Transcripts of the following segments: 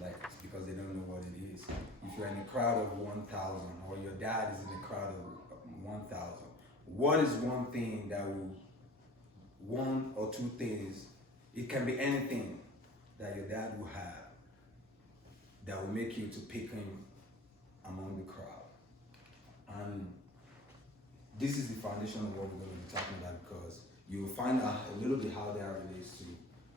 like it's because they don't know what it is. If you're in a crowd of 1,000, or your dad is in a crowd of 1,000, what is one thing that will, one or two things, it can be anything that your dad will have that will make you to pick him among the crowd. And this is the foundation of what we're going to be talking about, because you will find out a little bit how that relates to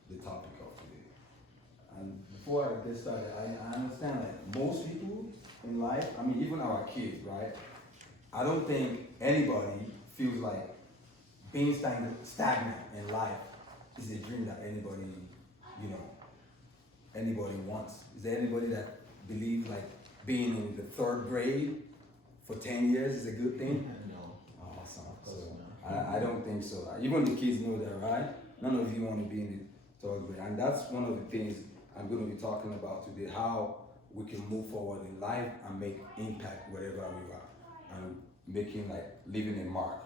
the topic of today. And before I get started, I understand that most people in life, I mean, even our kids, right? I don't think anybody feels like being stagnant in life is a dream that anybody, you know, anybody wants. Is there anybody that believes like being in the third grade for 10 years is a good thing? No. Awesome. So I don't think so. Even the kids know that, right? None of you want to be in the third grade. And that's one of the things I'm going to be talking about today, how we can move forward in life and make impact wherever we are, and making like leaving a mark.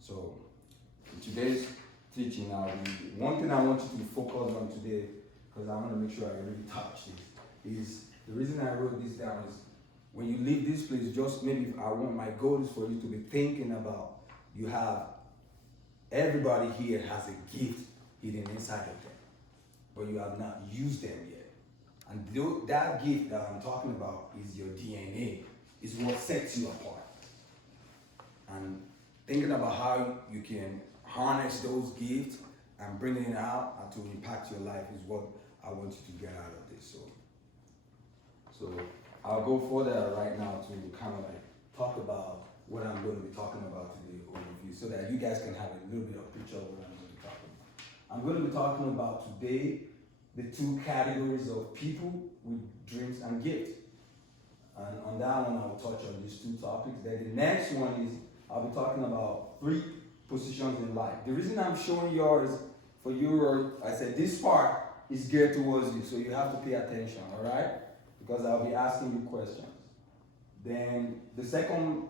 So in today's teaching now, one thing I want you to focus on today, because I want to make sure I really touch this, is the reason I wrote this down is when you leave this place, just maybe my goal is for you to be thinking about, you have, everybody here has a gift hidden inside of them, but you have not used them yet. And that gift that I'm talking about is your DNA, is what sets you apart. And thinking about how you can harness those gifts and bring it out and to impact your life is what I want you to get out of this. So I'll go further right now to kind of like talk about what I'm going to be talking about today, overview, so that you guys can have a little bit of picture of what I'm going to be talking about. I'm going to be talking about today the two categories of people with dreams and gifts. And on that one, I'll touch on these two topics. Then the next one is I'll be talking about 3 positions in life. The reason I'm showing yours for you, I said this part is geared towards you, so you have to pay attention, all right? Because I'll be asking you questions. Then the second,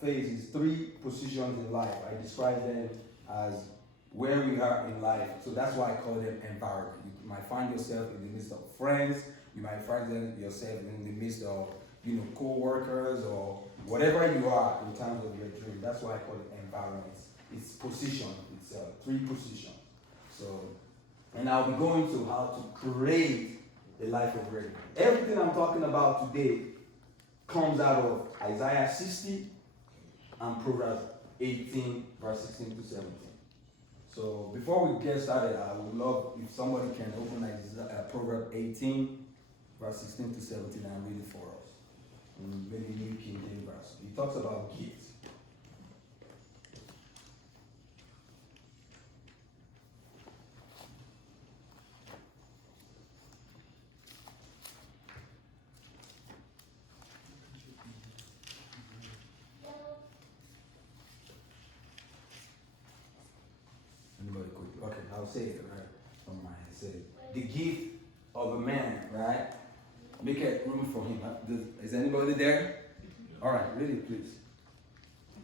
phase is 3 positions in life. I describe them as where we are in life. So that's why I call them environment. You might find yourself in the midst of friends. You might find yourself in the midst of, co-workers or whatever you are in terms of your dream. That's why I call it environment. It's position. It's 3 positions. So, and I'll be going to how to create a life of readiness. Everything I'm talking about today comes out of Isaiah 60 and Proverbs 18, verse 16 to 17. So before we get started, I would love if somebody can open Proverbs 18, verse 16 to 17 and read it for us. Maybe New King James verse. He talks about gifts. Anybody could? Okay, I'll say it right from my head. Say it. The gift of a man, right? Make a room for him. Is anybody there? All right, read it, please.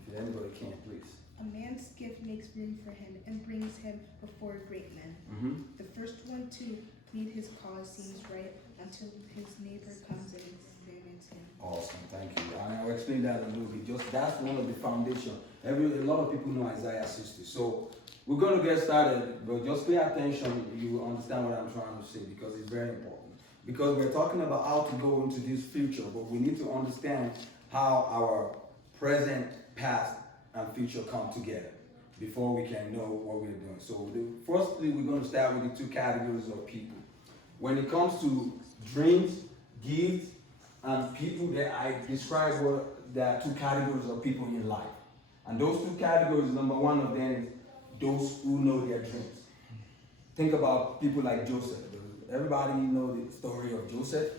If anybody can, please. A man's gift makes room for him and brings him before great men. Mm-hmm. The first one to plead his cause seems right until his neighbor comes and examines him. Awesome, thank you. I'll explain that a little bit. Just that's one of the foundation. A lot of people know Isaiah 60. So we're going to get started, but just pay attention. You will understand what I'm trying to say, because it's very important. Because we're talking about how to go into this future, but we need to understand how our present, past, and future come together before we can know what we're doing. So firstly, we're going to start with the 2 categories of people. When it comes to dreams, gifts, and people, that I describe what there are 2 categories of people in life. And those 2 categories, number one of them is those who know their dreams. Think about people like Joseph. Everybody know the story of Joseph,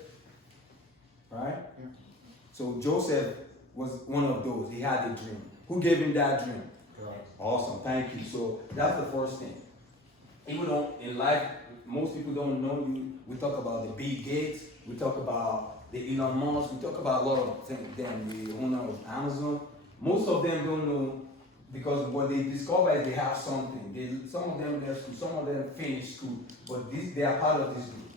right? Yeah. So Joseph was one of those. He had a dream. Who gave him that dream? God. Awesome, thank you. So that's the first thing. Even though in life, most people don't know you. We talk about the Bill Gates. We talk about the Elon Musk. We talk about a lot of things. Them, the owner of Amazon. Most of them don't know, because what they discover is they have something. Some of them left school, some of them finished school, but they are part of this group.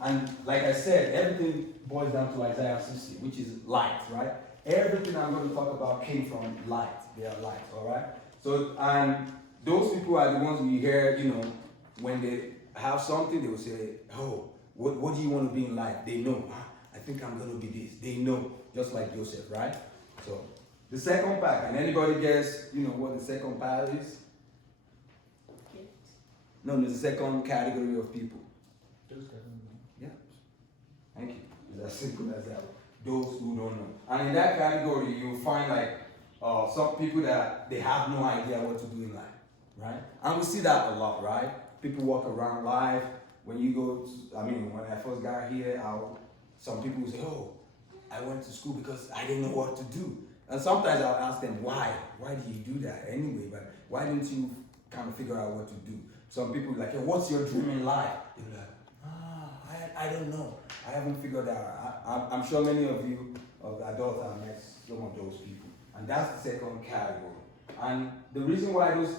And like I said, everything boils down to Isaiah 60, which is light, right? Everything I'm going to talk about came from light. They are light, all right? So, and those people are the ones we hear, when they have something, they will say, oh, what do you want to be in life? They know, I think I'm going to be this. They know, just like Joseph, right? So, the second part, and anybody guess, what the second part is? Gift. No, the second category of people. Yeah. Thank you. It's as simple as that. Those who don't know. And in that category, you'll find like some people that they have no idea what to do in life, right? And we see that a lot, right? People walk around life. When you go to, when I first got here, some people will say, oh, I went to school because I didn't know what to do. And sometimes I'll ask them, why? Why do you do that anyway? But why didn't you kind of figure out what to do? Some people are like, hey, what's your dream in life? They're like, I don't know. I haven't figured out. I'm sure many of you, of adults, have met some of those people. And that's the second category. And the reason why those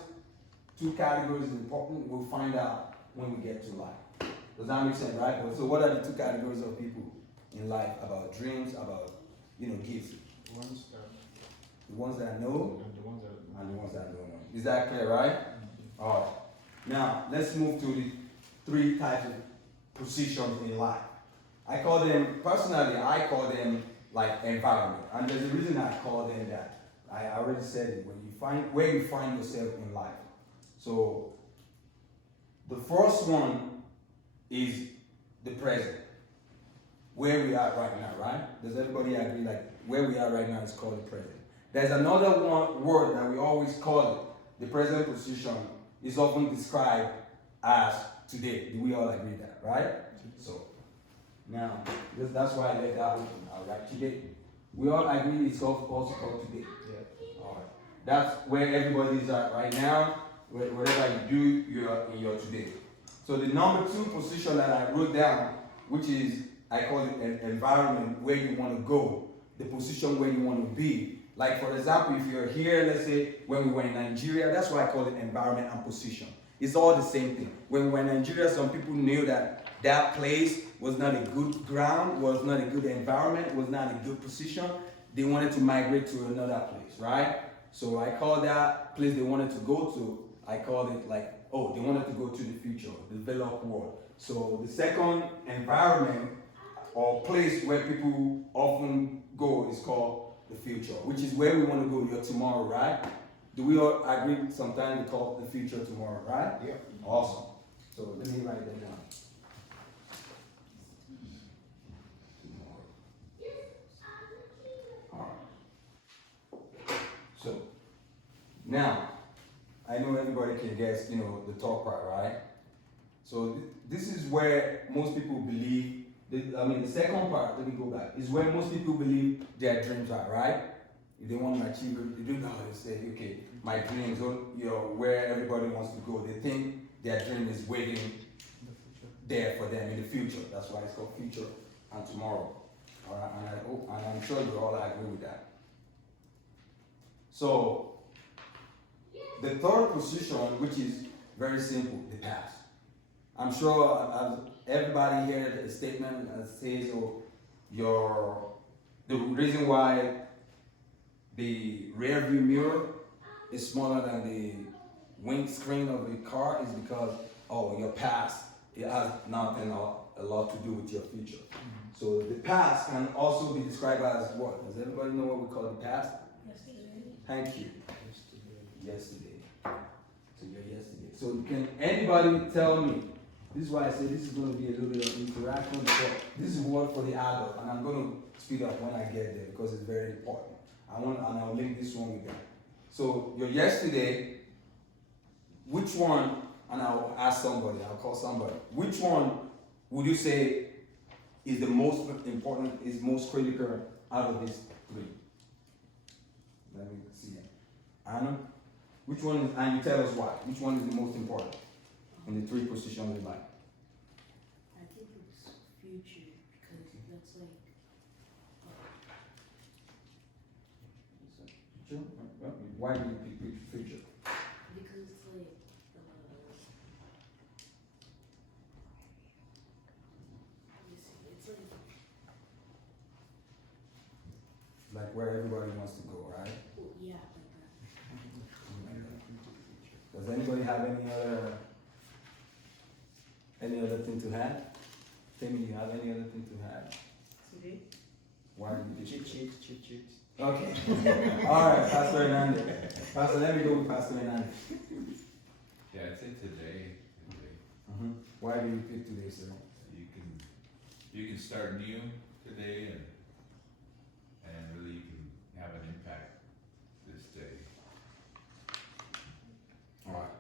two categories is important, we'll find out when we get to life. Does that make sense, right? So what are the two categories of people in life about dreams, about, gifts? The ones that know and the ones that don't know. Is that clear, right? All right. Now, let's move to the three types of positions in life. I call them like environment. And there's a reason I call them that. I already said it, where you find yourself in life. So, the first one is the present. Where we are right now, right? Does everybody agree? Like, where we are right now is called the present. There's another word that we always call it. The present position is often described as today. Do we all agree that, right? So, now, that's why I let that open. All right, today. We all agree it's also called today. Yeah. All right. That's where everybody is at right now. Whatever you do, you're in your today. So the number two position that I wrote down, which is, I call it an environment where you want to go, the position where you want to be. Like for example, if you're here, let's say when we were in Nigeria, that's why I call it environment and position. It's all the same thing. When we were in Nigeria, some people knew that that place was not a good ground, was not a good environment, was not a good position. They wanted to migrate to another place, right? So I call that place they wanted to go to, I called it like, oh, they wanted to go to the future, the developed world. So the second environment or place where people often go is called the future, which is where we want to go, your tomorrow, right? Do we all agree sometimes we call the future tomorrow, right? Yeah. Awesome. So let me write that down. So, now, I know everybody can guess, the top part, right? So, this is where most people believe, the second part, let me go back, is where most people believe their dreams are, right? If they want to achieve it, they don't know how to say, okay, my dreams, where everybody wants to go. They think their dream is waiting there for them in the future. That's why it's called future and tomorrow. All right, and I'm sure you all agree with that. So, the third position, which is very simple, the past. I'm sure everybody here a statement that says, the reason why the rear view mirror is smaller than the windscreen of the car is because, your past, it has nothing a lot to do with your future. So the past can also be described as what? Does everybody know what we call the past? Yesterday. Thank you. Yesterday. So you're yesterday. So can anybody tell me, this is why I say this is going to be a little bit of interaction, because this is word for the adult, and I'm going to speed up when I get there because it's very important. And I'll link this one with that. So your yesterday, which one, and I'll ask somebody, I'll call somebody, which one would you say is the most important, is most critical out of these three? Let me see. Anna, which one is, and you tell us why, which one is the most important in the three positions in life? I think it's future because that's like Future? Why do you pick future? because it's like like where everybody wants to go, right? Oh, yeah, like that. Does anybody have any other thing to add? Timmy, you have any other thing to add? Today? Why did you Cheat. Okay. All right, Pastor Hernandez. Pastor, let me go with Pastor Hernandez. Yeah, I'd say today. Why do you pick today, sir? You can start new today and really you can have an impact this day. All right.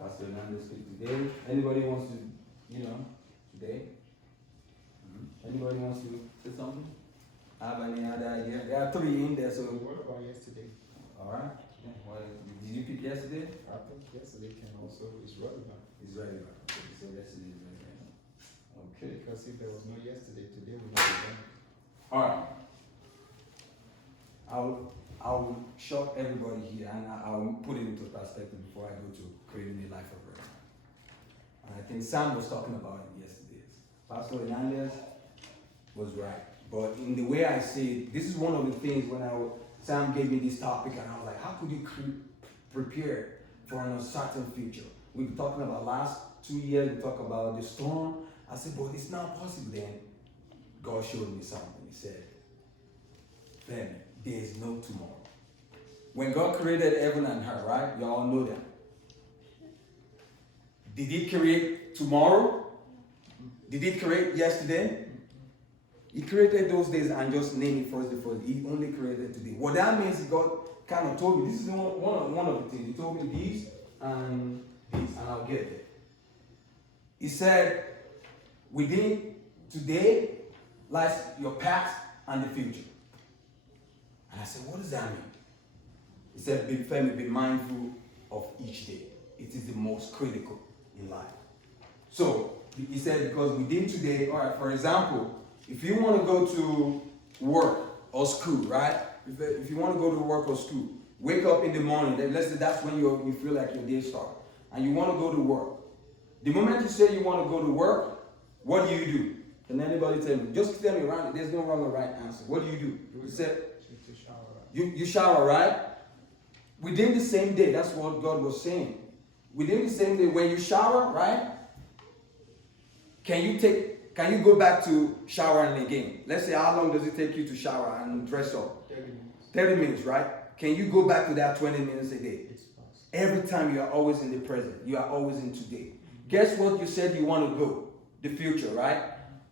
Pastor Hernandez pick today. Anybody wants to, today? Anybody wants to say something? Have any other idea? There are 3 in there, so. What about yesterday? All right. Yeah, did you pick yesterday? I think yesterday is relevant. It's relevant. Okay, so yesterday is relevant. Okay. Because if there was no yesterday, today would not be done. All right. I'll shock everybody here and I'll put it into perspective before I go to creating a life of prayer. And I think Sam was talking about it yesterday. Pastor Hernandez was right. But in the way I say it, this is one of the things when Sam gave me this topic and I was like, how could you prepare for an uncertain future? We've been talking about last 2 years, we talked about the storm. I said, but it's not possible. Then God showed me something. He said, Femi, there is no tomorrow. When God created heaven and earth, right? You all know that. Did He create tomorrow? Did He create yesterday? He created those days and just named it first. He only created today. What that means is God kind of told me, this is one of the things. He told me these and these, and I'll get it. He said, within today lies your past and the future. And I said, what does that mean? He said, be mindful of each day. It is the most critical in life. So, he said, because within today, all right, for example, if you want to go to work or school, right? If you want to go to work or school, wake up in the morning. Let's say that's when you feel like your day starts. And you want to go to work. The moment you say you want to go to work, what do? Can anybody tell me? Just tell me, right? There's no wrong or right answer. What do? You said, To shower. you shower, right? Within the same day, that's what God was saying. Within the same day, when you shower, right? Can you go back to showering again? Let's say, how long does it take you to shower and dress up? 30 minutes. 30 minutes, right? Can you go back to that 20 minutes a day? It's fast. Every time you are always in the present. You are always in today. Guess what you said you want to go? The future, right?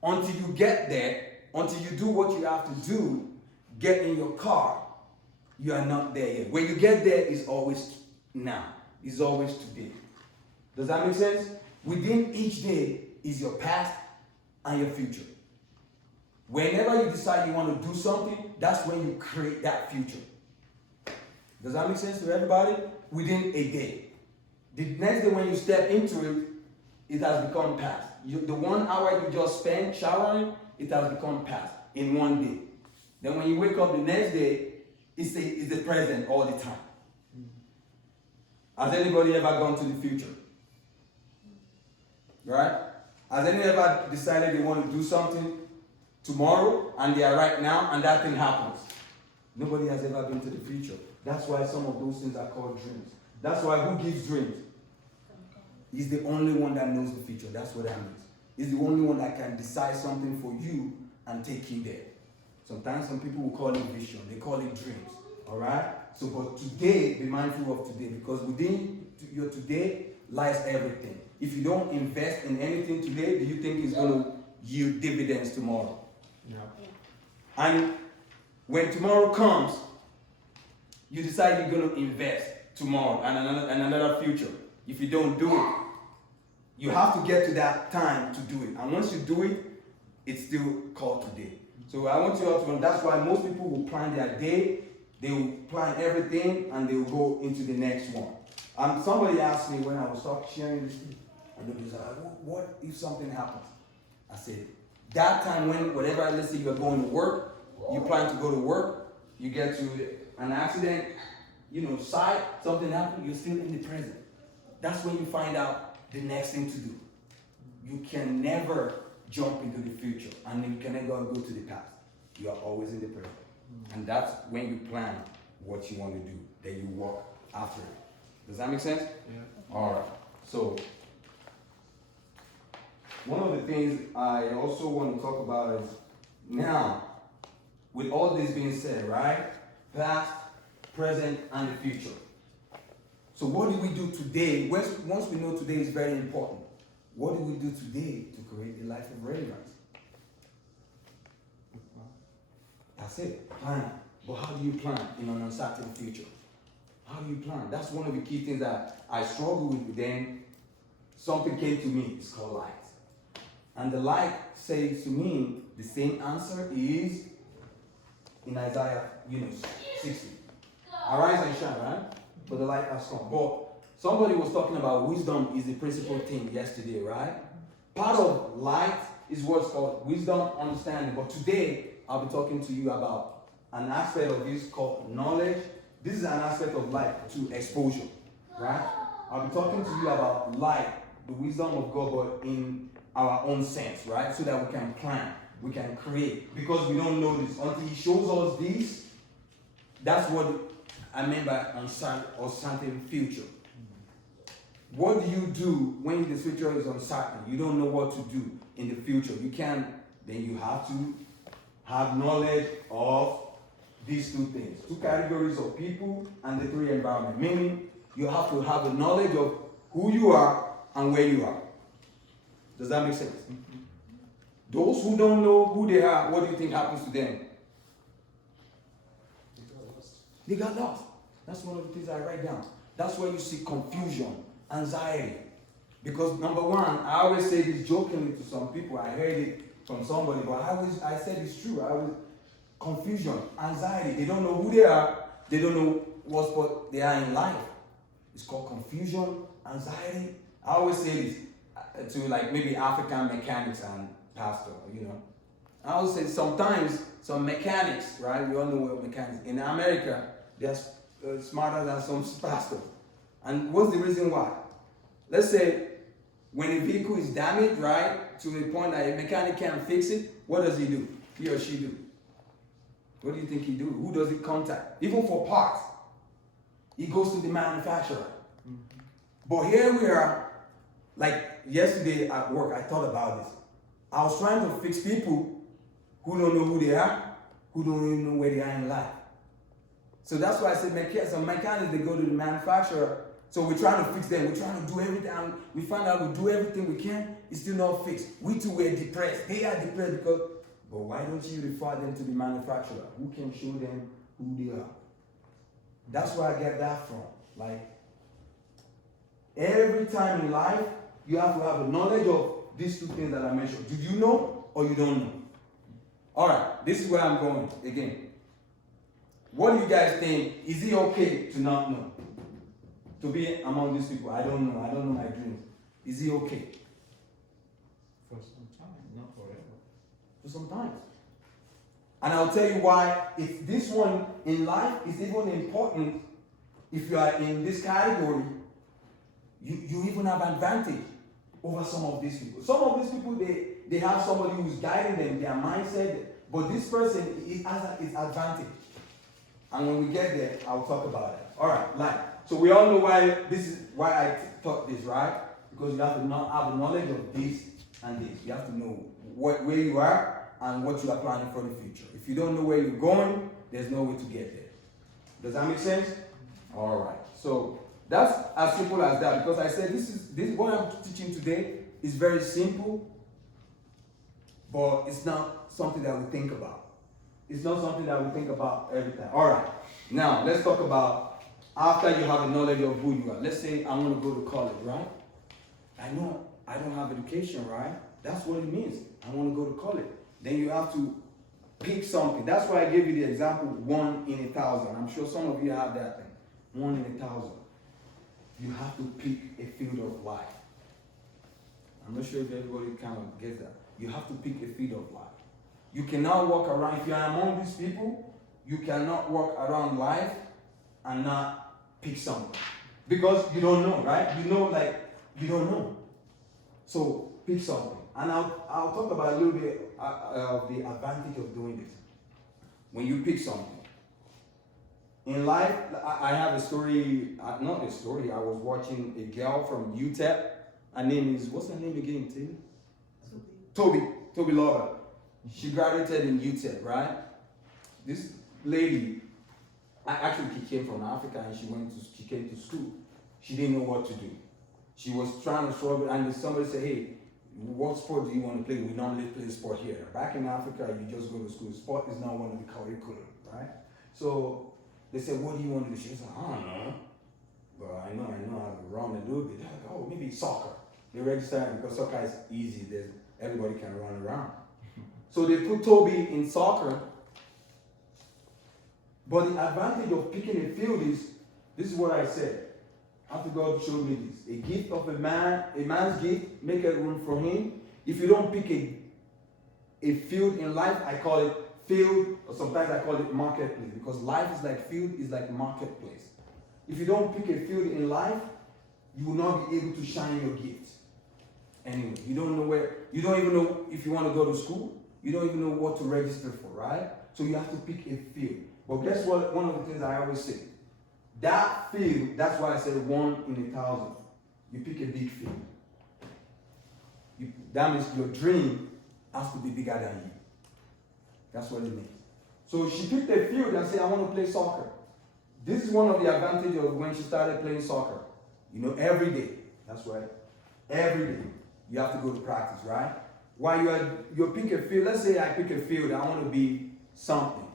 Until you get there, until you do what you have to do, get in your car, you are not there yet. When you get there, it's always now. It's always today. Does that make sense? Within each day is your past and your future. Whenever you decide you want to do something, that's when you create that future. Does that make sense to everybody? Within a day. The next day when you step into it, it has become past. The 1 hour you just spent showering, it has become past in one day. Then when you wake up the next day, it's the present all the time. Has anybody ever gone to the future? Right? Has anyone ever decided they want to do something tomorrow and they are right now and that thing happens? Nobody has ever been to the future. That's why some of those things are called dreams. That's why who gives dreams? He's the only one that knows the future. That's what that means. He's the only one that can decide something for you and take you there. Sometimes some people will call it vision. They call it dreams. Alright? So, but today, be mindful of today because within your today lies everything. If you don't invest in anything today, do you think it's going to yield dividends tomorrow? No. And when tomorrow comes, you decide you're going to invest tomorrow and another future. If you don't do it, you have to get to that time to do it. And once you do it, it's still called today. So I want you all to know that's why most people will plan their day, they will plan everything, and they will go into the next one. Somebody asked me when I was sharing this, and they was like, what if something happens? I said, that time when whatever, let's say you're going to work, you plan to go to work, you get to an accident, side, something happened, you're still in the present. That's when you find out the next thing to do. You can never jump into the future and you can never go to the past. You are always in the present. And that's when you plan what you want to do, then you work after it. Does that make sense? Yeah. Alright, so one of the things I also want to talk about is now, with all this being said, right? Past, present, and the future. So what do we do today? Once we know today is very important, what do we do today to create a life of relevance? That's it, plan. But how do you plan in an uncertain future? How do you plan? That's one of the key things that I struggle with. Then something came to me, it's called light. And the light says to me, the same answer is in Isaiah, 60. Arise and shine, right? But the light has come. But somebody was talking about wisdom is the principal thing yesterday, right? Part of light is what's called wisdom, understanding. But today, I'll be talking to you about an aspect of this called knowledge. This is an aspect of light to exposure, right? I'll be talking to you about light, the wisdom of God, but in our own sense, right? So that we can plan, we can create. Because we don't know this. Until He shows us this, that's what I mean by uncertain future. What do you do when the future is uncertain? You don't know what to do in the future. Then you have to have knowledge of these two things. Two categories of people and the three environments. Meaning, you have to have the knowledge of who you are and where you are. Does that make sense? Those who don't know who they are, what do you think happens to them? They got lost. That's one of the things I write down. That's where you see confusion, anxiety. Because number one, I always say this jokingly to some people. I heard it from somebody, but I said it's true. Confusion, anxiety. They don't know who they are. They don't know what spot they are in life. It's called confusion, anxiety. I always say this to like maybe African mechanics and pastor, I always say sometimes some mechanics, right? We all know what mechanics. In America, they're smarter than some pastors. And what's the reason why? Let's say when a vehicle is damaged, right, to the point that a mechanic can't fix it, what does he do? He or she do? What do you think he do? Who does he contact? Even for parts, he goes to the manufacturer. But here we are, like yesterday at work, I thought about this. I was trying to fix people who don't know who they are, who don't even know where they are in life. So that's why I said some mechanics, they go to the manufacturer. So we're trying to fix them. We're trying to do everything. And we find out we do everything we can. It's still not fixed. We too were depressed. They are depressed because, but why don't you refer them to the manufacturer who can show them who they are? That's where I get that from. Like, every time in life, you have to have a knowledge of these two things that I mentioned. Did you know or you don't know? All right, this is where I'm going again. What do you guys think? Is it okay to not know? To be among these people? I don't know. I don't know my dreams. Is it okay? For some time, not forever. For some time. And I'll tell you why. If this one in life is even important, if you are in this category, you even have advantage over some of these people. Some of these people, they have somebody who's guiding them, their mindset, but this person has his advantage. And when we get there, I'll talk about it. All right, so we all know why I taught this, right? Because you have to have the knowledge of this and this. You have to know where you are and what you are planning for the future. If you don't know where you're going, there's no way to get there. Does that make sense? All right. So that's as simple as that. Because I said this what I'm teaching today is very simple, but it's not something that we think about. It's not something that we think about every time. All right. Now, let's talk about after you have a knowledge of who you are. Let's say I want to go to college, right? I know I don't have education, right? That's what it means. I want to go to college. Then you have to pick something. That's why I gave you the example 1 in 1,000. I'm sure some of you have that thing. 1 in 1,000. You have to pick a field of life. I'm not sure if everybody kind of gets that. You have to pick a field of life. You cannot walk around, if you are among these people, you cannot walk around life and not pick something. Because you don't know, right? You don't know. So pick something. And I'll talk about a little bit of the advantage of doing this. when you pick something. In life, I have a story, not a story, I was watching a girl from UTEP. Her name is, what's her name again, Tim? Toby Lover. She graduated in UTEP, right? This lady, actually she came from Africa and she came to school. She didn't know what to do. She was trying to struggle, and somebody said, hey, what sport do you want to play? We normally play sport here. Back in Africa, you just go to school. Sport is not one of the curriculum, right? So they said, what do you want to do? She was like, I don't know. But I know how to run a little bit. They're like, oh, maybe soccer. They registered because soccer is easy. Everybody can run around. So they put Toby in soccer. But the advantage of picking a field is, this is what I said. After God showed me this, a gift of a man's gift, make a room for him. If you don't pick a field in life, I call it field, or sometimes I call it marketplace, because life is like field, is like marketplace. If you don't pick a field in life, you will not be able to shine your gift. Anyway, you don't even know if you want to go to school, you don't even know what to register for, right? So you have to pick a field. But guess what? One of the things I always say, that field, that's why I said 1 in 1,000. You pick a big field. That means your dream has to be bigger than you. That's what it means. So she picked a field and said, I want to play soccer. This is one of the advantages of when she started playing soccer. Every day. That's right. Every day. You have to go to practice, right? While you pick a field, let's say I pick a field, I want to be something.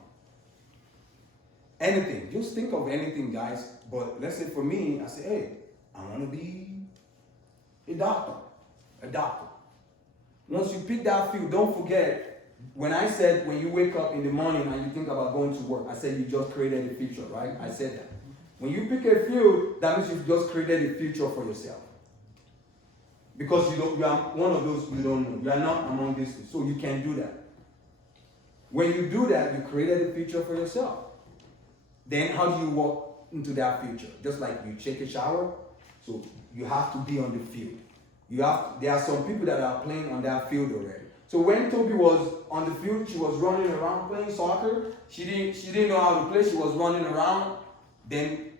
Anything. Just think of anything, guys. But let's say for me, I say, hey, I want to be a doctor. A doctor. Once you pick that field, don't forget, when I said when you wake up in the morning and you think about going to work, I said you just created a future, right? I said that. When you pick a field, that means you've just created a future for yourself. Because you are one of those you don't know. You are not among these two. So you can do that. When you do that, you created a future for yourself. Then how do you walk into that future? Just like you take a shower, so you have to be on the field. There are some people that are playing on that field already. So when Toby was on the field, she was running around playing soccer. She didn't know how to play. She was running around. Then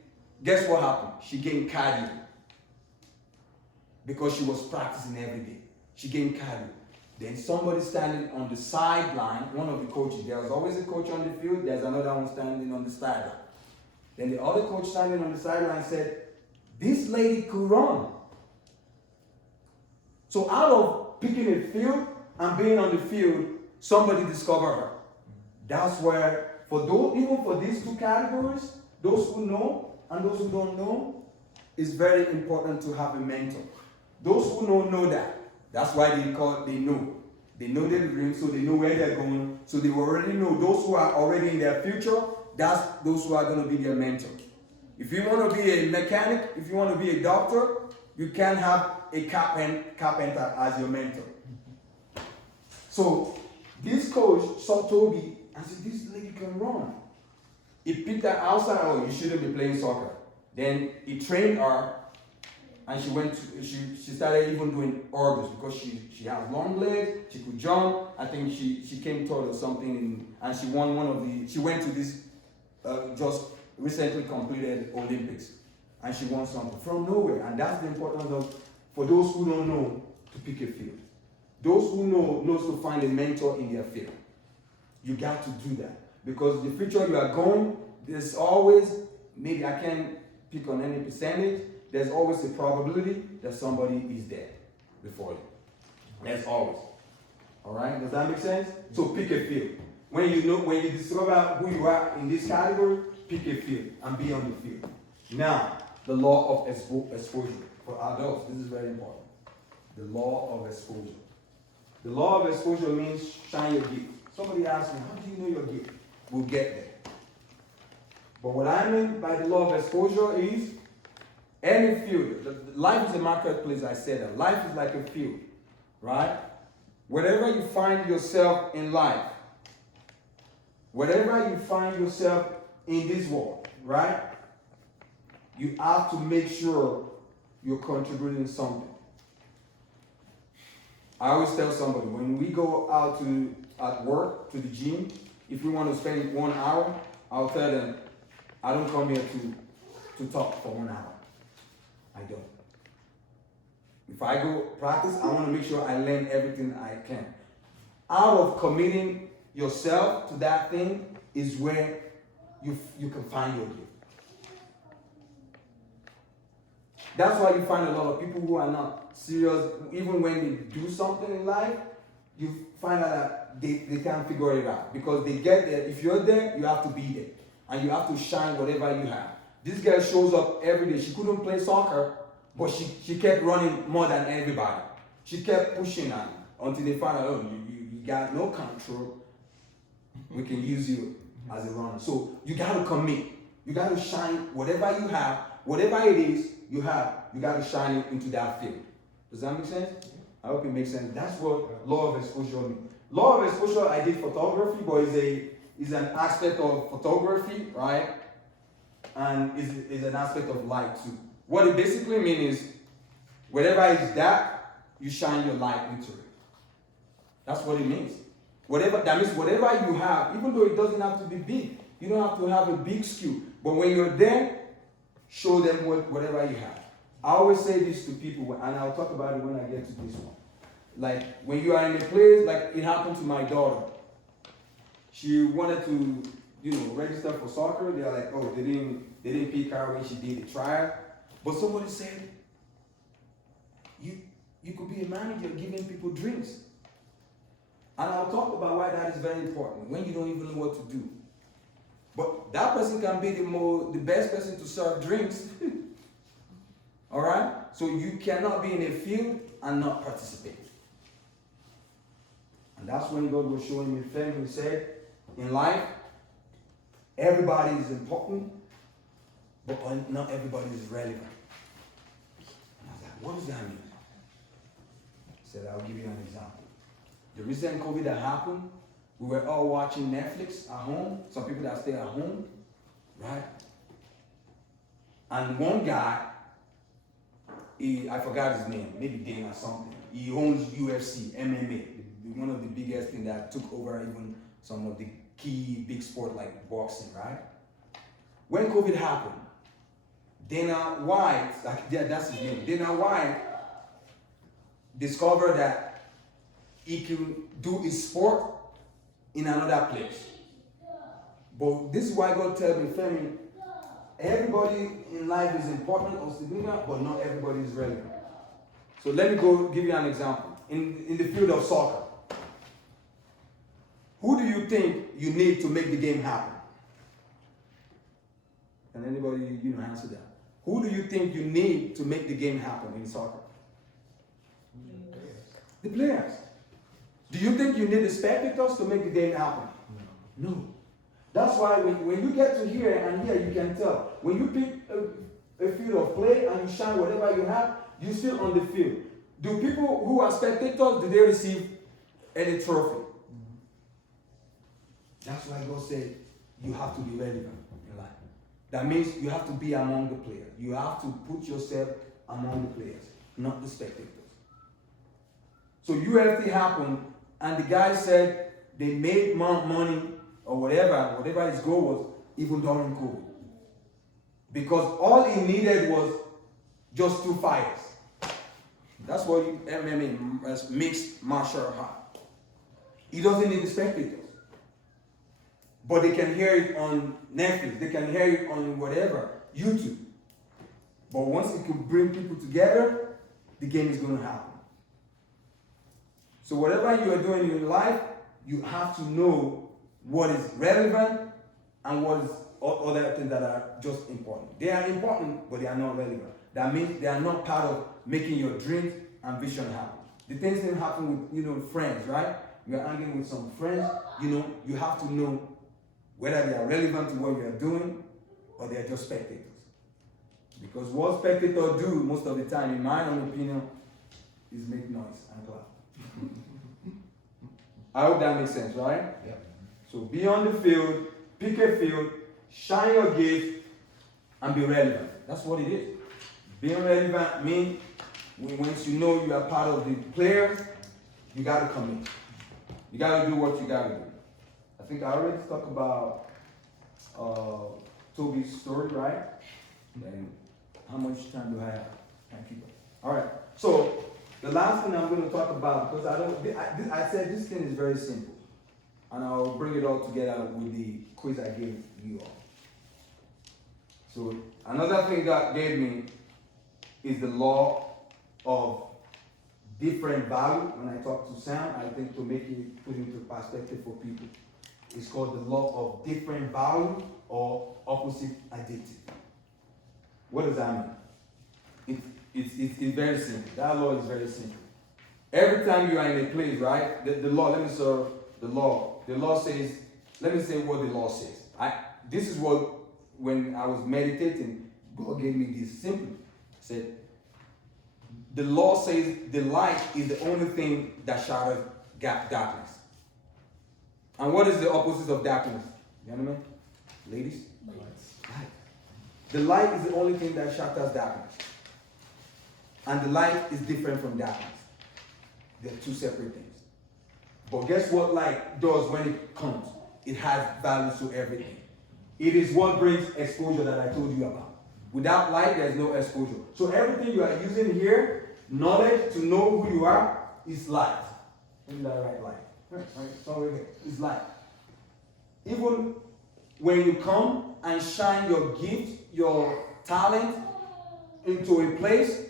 guess what happened? She gained cardio. Because she was practicing every day. She gained cardio. Then somebody standing on the sideline, one of the coaches, there was always a coach on the field, there's another one standing on the sideline. Then the other coach standing on the sideline said, this lady could run. So out of picking a field and being on the field, somebody discovered her. That's where, even for these two categories, those who know and those who don't know, it's very important to have a mentor. Those who know that. That's why they know. They know their dream, so they know where they're going. So they already know those who are already in their future, that's those who are going to be their mentor. If you want to be a mechanic, if you want to be a doctor, you can have a carpenter as your mentor. So this coach saw Toby and said, this lady can run. He picked her outside, oh, you shouldn't be playing soccer. Then he trained her. And she started even doing organs because she has long legs, she could jump. I think she came third or something, and she won she went to this just recently completed Olympics, and she won something from nowhere. And that's the importance of, for those who don't know, to pick a field. Those who knows to find a mentor in their field. You got to do that because the future you are going, there's always, maybe I can't pick on any percentage, there's always a probability that somebody is there before you. There's always. All right? Does that make sense? So pick a field. When you discover who you are in this category, pick a field and be on the field. Now, the law of exposure. For adults, this is very important. The law of exposure. The law of exposure means shine your gift. Somebody asked me, how do you know your gift? We'll get there. But what I mean by the law of exposure is any field. Life is a marketplace, I said that. Life is like a field, right? Wherever you find yourself in life, wherever you find yourself in this world, right? You have to make sure you're contributing something. I always tell somebody, when we go out at work, to the gym, if we want to spend 1 hour, I'll tell them, I don't come here to talk for 1 hour. I don't. If I go practice, I want to make sure I learn everything I can. Out of committing yourself to that thing is where you can find your gift. That's why you find a lot of people who are not serious, even when they do something in life, you find out that they can't figure it out. Because they get there, if you're there, you have to be there. And you have to shine whatever you have. This girl shows up every day. She couldn't play soccer, but she kept running more than everybody. She kept pushing on until they found out, oh, you got no control. We can use you as a runner. So you got to commit. You got to shine whatever you have, whatever it is you have, you got to shine it into that field. Does that make sense? I hope it makes sense. That's what law of exposure means. Law of exposure, I did photography, but is an aspect of photography, right? And is an aspect of light too. What it basically means is, whatever is that, you shine your light into it. That's what it means. That means whatever you have, even though it doesn't have to be big, you don't have to have a big skill. But when you're there, show them whatever you have. I always say this to people, and I'll talk about it when I get to this one. Like, when you are in a place, like it happened to my daughter. She wanted to, register for soccer. They're like, oh, they didn't pick her when she did the trial. But somebody said, you could be a manager giving people drinks. And I'll talk about why that is very important when you don't even know what to do. But that person can be the best person to serve drinks. All right? So you cannot be in a field and not participate. And that's when God was showing me family. He said, in life, everybody is important, but not everybody is relevant. And I was like, what does that mean? He said, I'll give you an example. The recent COVID that happened, we were all watching Netflix at home. Some people that stay at home, right? And one guy, I forgot his name, maybe Dane or something. He owns UFC, MMA, one of the biggest things that took over even some of the key big sport like boxing, right? When COVID happened, Dana White, that's his name, Dana White discovered that he can do his sport in another place. But this is why God tells me, Femi, everybody in life is important or significant, but not everybody is relevant. So let me go give you an example. In the field of soccer, who do you think you need to make the game happen? Can anybody answer that? Who do you think you need to make the game happen in soccer? The players. Do you think you need the spectators to make the game happen? No. That's why when you get to here and here, you can tell. When you pick a field of play and you shine whatever you have, you're still on the field. Do people who are spectators, do they receive any trophy? That's why God said you have to be relevant in life. That means you have to be among the players. You have to put yourself among the players, not the spectators. So UFC happened, and the guy said they made more money or whatever his goal was, even during COVID. Because all he needed was just 2 fighters. That's what MMA, mixed martial art. He doesn't need the spectators. But they can hear it on Netflix, they can hear it on whatever, YouTube. But once it can bring people together, the game is going to happen. So whatever you are doing in your life, you have to know what is relevant and what is other things that are just important. They are important, but they are not relevant. That means they are not part of making your dreams and vision happen. The things that happen with friends, right? You are hanging with some friends, you have to know whether they are relevant to what you are doing or they are just spectators. Because what spectators do most of the time, in my own opinion, is make noise and clap. I hope that makes sense, right? Yeah. So be on the field, pick a field, shine your gift, and be relevant. That's what it is. Being relevant means once you know you are part of the players, you got to commit. You got to do what you got to do. I think think I already talked about Toby's story, right? And how much time do I have? Can I keep it? All right. So the last thing I'm going to talk about, because I said this thing is very simple, and I'll bring it all together with the quiz I gave you all. So another thing God gave me is the law of different value. When I talk to Sam, I think to make it put into perspective for people, it's called the law of different value or opposite additive. What does that mean? It's very simple. That law is very simple. Every time you are in a place, right? The law. Let me serve the law. The law says. Let me say what the law says. This is what, when I was meditating, God gave me this simply. Said, the law says the light is the only thing that shatters darkness. And what is the opposite of darkness? Gentlemen? Ladies? Light. The light is the only thing that shatters darkness. And the light is different from darkness. They're two separate things. But guess what light does when it comes? It has value to everything. It is what brings exposure that I told you about. Without light, there's no exposure. So everything you are using here, knowledge to know who you are, is light. Isn't that right? Light. Right. Sorry, it's light. Even when you come and shine your gift, your talent into a place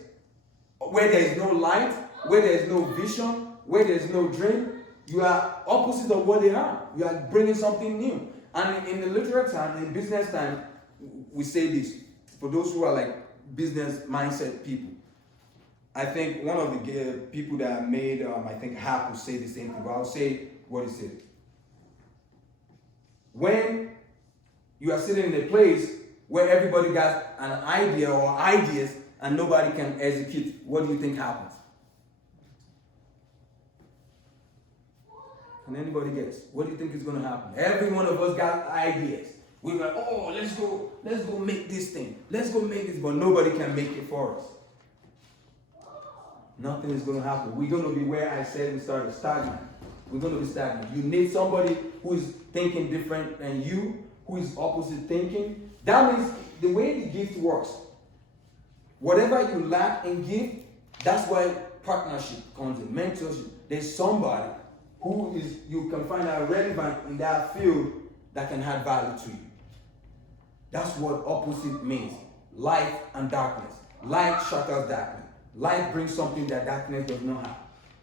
where there is no light, where there is no vision, where there is no dream, you are opposite of what they are. You are bringing something new. And in the literal time, in business time, we say this. For those who are like business mindset people, I think one of the people that made, I think Hap will say the same thing, but I'll say what he said. When you are sitting in a place where everybody got an idea or ideas and nobody can execute, what do you think happens? Can anybody guess? What do you think is going to happen? Every one of us got ideas. We're like, oh, let's go make this thing. Let's go make this, but nobody can make it for us. Nothing is going to happen. We're going to be where I said we started, stagnant. We're going to be stagnant. You need somebody who is thinking different than you, who is opposite thinking. That means the way the gift works, whatever you lack in gift, that's why partnership comes in, mentorship. There's somebody who is, you can find out relevant in that field that can add value to you. That's what opposite means. Light and darkness. Light shatters darkness. Light brings something that darkness does not have.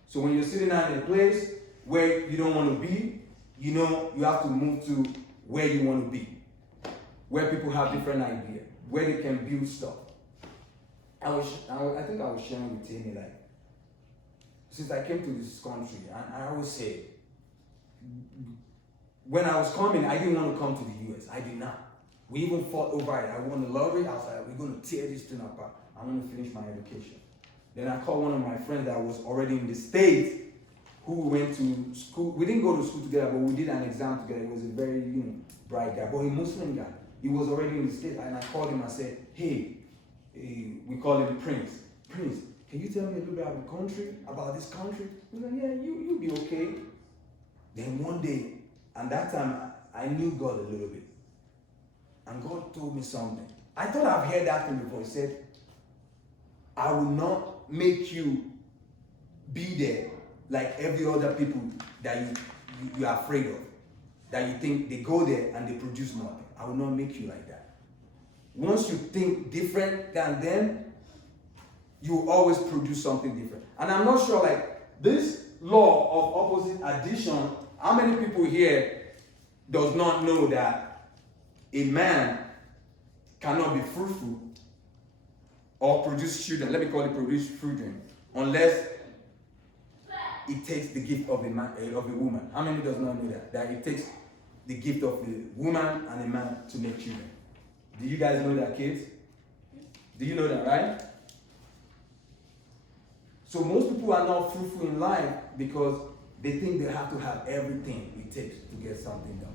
So when you're sitting at a place where you don't want to be, you know you have to move to where you want to be. Where people have different ideas. Where they can build stuff. I think I was sharing with Amy, like, since I came to this country, I always say, when I was coming, I didn't want to come to the US. I did not. We even fought over it. I won the lottery. I was like, we're going to tear this thing apart. I want to finish my education. Then I called one of my friends that was already in the States, who went to school. We didn't go to school together, but we did an exam together. He was a very bright guy, but a Muslim guy. He was already in the States, and I called him and said, hey, we call him Prince. Prince, can you tell me a little bit about the country, about this country? He was like, yeah, you'll be okay. Then one day, and that time, I knew God a little bit. And God told me something. I thought I've heard that thing before. He said, I will not make you be there like every other people that you are afraid of. That you think they go there and they produce nothing. I will not make you like that. Once you think different than them, you will always produce something different. And I'm not sure, like, this law of opposite addition, how many people here does not know that a man cannot be fruitful or produce children, let me call it produce children, unless it takes the gift of a man, of a woman. How many does not know that? That it takes the gift of a woman and a man to make children. Do you guys know that, kids? Do you know that, right? So most people are not fruitful in life because they think they have to have everything it takes to get something done.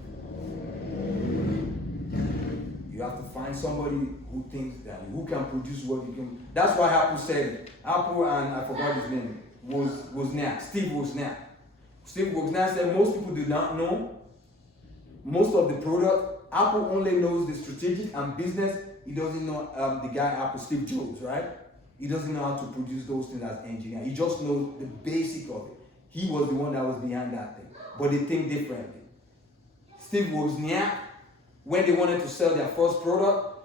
You have to find somebody who thinks that, who can produce what you can. That's why Apple said it. Apple, and I forgot his name, Steve Wozniak. Steve Wozniak said most people do not know most of the product. Apple only knows the strategic and business. He doesn't know the guy Apple, Steve Jobs, right? He doesn't know how to produce those things as engineer. He just knows the basic of it. He was the one that was behind that thing. But they think differently. Steve Wozniak, when they wanted to sell their first product,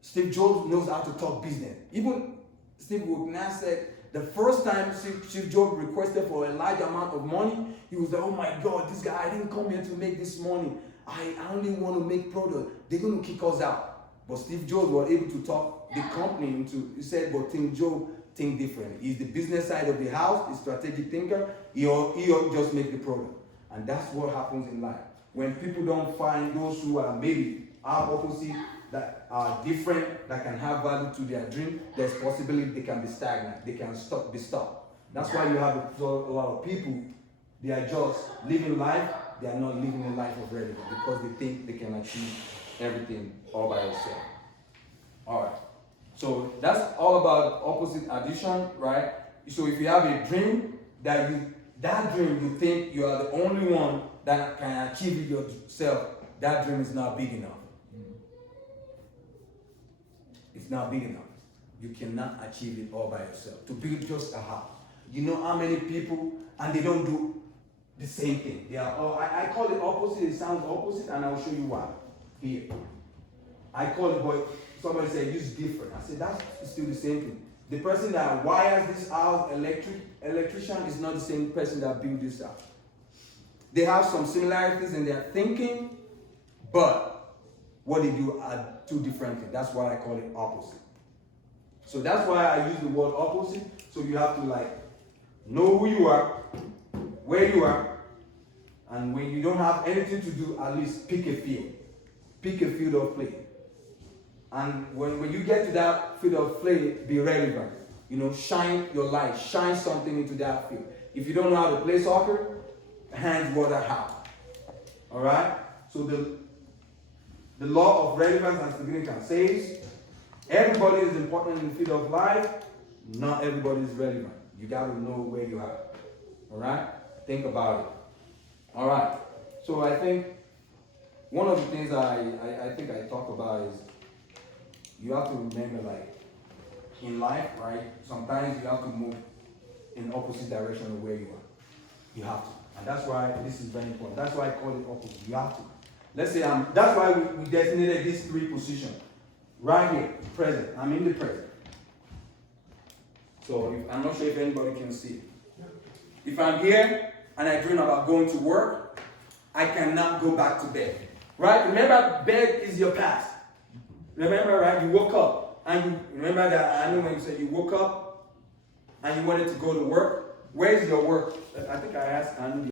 Steve Jobs knows how to talk business. Even Steve Wozniak said the first time Steve Jobs requested for a large amount of money, he was like, oh my God, this guy, I didn't come here to make this money. I only want to make product. They're going to kick us out. But Steve Jobs was able to talk the company into, he said, but Job think differently. He's the business side of the house, the strategic thinker. He just make the product. And that's what happens in life. When people don't find those who are maybe our opposite, that are different, that can have value to their dream, there's possibility they can be stagnant, they can be stopped. That's why you have a lot of people, they are just living life, they are not living a life of relevance because they think they can achieve everything all by themselves. Alright, so that's all about opposite addition, right? So if you have a dream, that dream you think you are the only one that can achieve it yourself, that dream is not big enough. It's not big enough. You cannot achieve it all by yourself. To build just a house. You know how many people, and they don't do the same thing. They are all, I call it opposite, it sounds opposite, and I'll show you why. Here. I call it, but somebody said use different. I said that's still the same thing. The person that wires this house, electrician, is not the same person that built this house. They have some similarities in their thinking, but what they do are two different things. That's why I call it opposite. So that's why I use the word opposite. So you have to know who you are, where you are, and when you don't have anything to do, at least pick a field. Pick a field of play. And when you get to that field of play, be relevant. Shine your light, shine something into that field. If you don't know how to play soccer, hands water how. Alright? So the law of relevance and significance says everybody is important in the field of life, not everybody is relevant. You got to know where you are. Alright? Think about it. Alright. So I think one of the things I think I talk about is you have to remember, in life, right? Sometimes you have to move in opposite direction of where you are. You have to. And that's why this is very important. That's why I call it opposite. You have to. Let's say that's why we designated these three positions. Right here, present. I'm in the present. So I'm not sure if anybody can see. If I'm here and I dream about going to work, I cannot go back to bed. Right? Remember, bed is your past. Remember, right? You woke up. And you remember that I know when you said you woke up and you wanted to go to work. Where's your work? I think I asked Andy